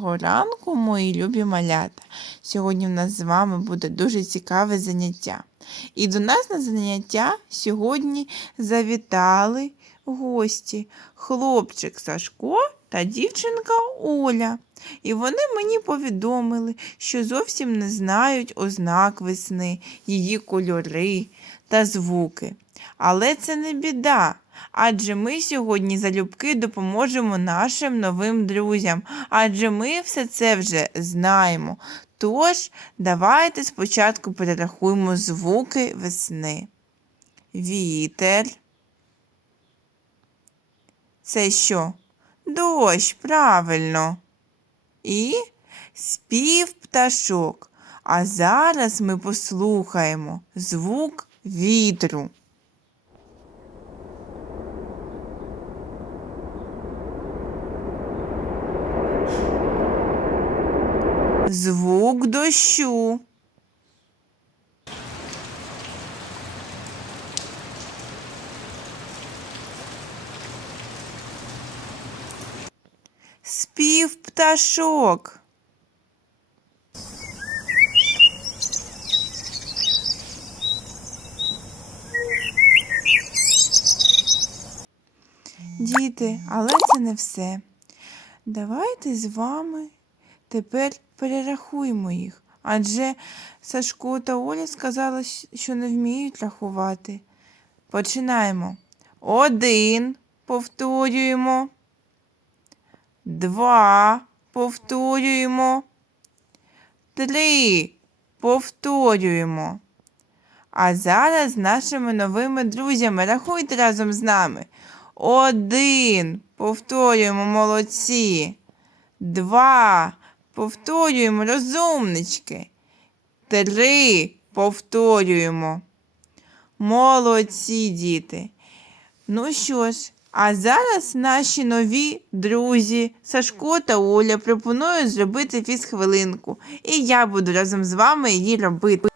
Доброго ранку, мої любі малята. Сьогодні в нас з вами буде дуже цікаве заняття. І до нас на заняття сьогодні завітали гості хлопчик Сашко та дівчинка Оля. І вони мені повідомили, що зовсім не знають ознак весни, її кольори та звуки. Але це не біда. Адже ми сьогодні залюбки допоможемо нашим новим друзям, адже ми все це вже знаємо. Тож, давайте спочатку перерахуємо звуки весни. Вітер. Це що? Дощ, правильно. І спів пташок. А зараз ми послухаємо звук вітру. Звук дощу. Спів пташок. Діти, але це не все. Давайте з вами Тепер перерахуємо їх. Адже Сашко та Оля сказали, що не вміють рахувати. Починаємо. Один. Повторюємо. Два. Повторюємо. Три. Повторюємо. А зараз з нашими новими друзями рахуйте разом з нами. Один. Повторюємо молодці. Два. Повторюємо розумнички. Три. Повторюємо. Молодці діти. Ну що ж, а зараз наші нові друзі Сашко та Оля пропонують зробити фізхвилинку. І я буду разом з вами її робити.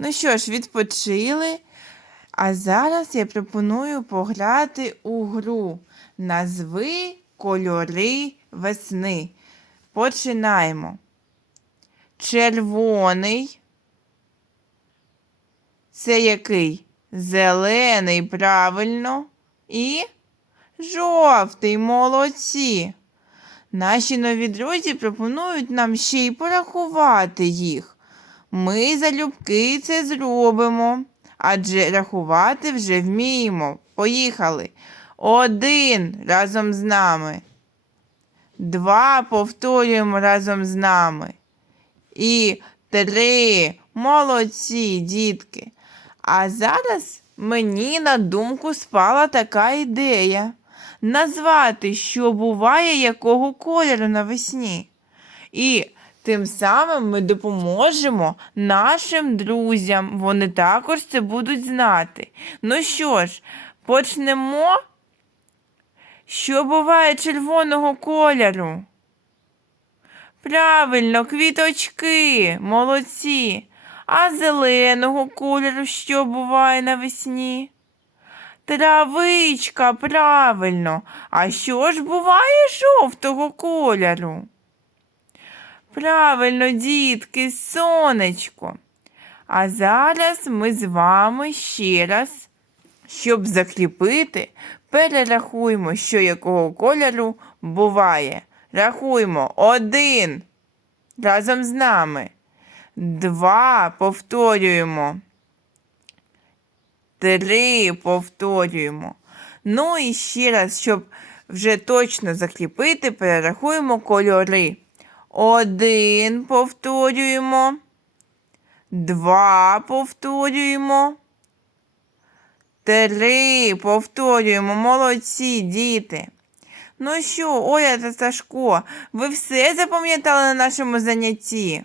Ну що ж, відпочили. А зараз я пропоную пограти у гру. Назви кольори весни. Починаємо. Червоний. Це який? Зелений, правильно. І жовтий, молодці. Наші нові друзі пропонують нам ще й порахувати їх. Ми залюбки це зробимо, адже рахувати вже вміємо. Поїхали. Один разом з нами. Два повторюємо разом з нами. І три. Молодці, дітки. А зараз мені на думку спала така ідея. Назвати, що буває якого кольору навесні. І Тим самим ми допоможемо нашим друзям. Вони також це будуть знати. Ну що ж, почнемо. Що буває червоного кольору? Правильно, квіточки, молодці. А зеленого кольору що буває навесні? Травичка, правильно. А що ж буває жовтого кольору? Правильно, дітки, сонечко. А зараз ми з вами ще раз, щоб закріпити, перерахуємо, що якого кольору буває. Рахуємо один. Разом з нами. Два. Повторюємо. Три. Повторюємо. Ну і ще раз, щоб вже точно закріпити, перерахуємо кольори. Один повторюємо. Два повторюємо. Три повторюємо. Молодці, діти. Ну що, Оля та Сашко, ви все запам'ятали на нашому занятті?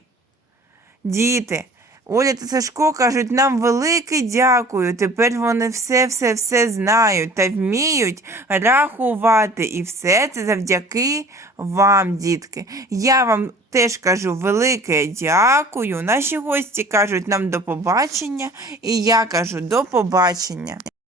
Діти, Оля та Сашко кажуть нам велике дякую. Тепер вони все-все-все знають та вміють рахувати. І все це завдяки вам, дітки. Я вам теж кажу велике дякую. Наші гості кажуть нам до побачення, і я кажу до побачення.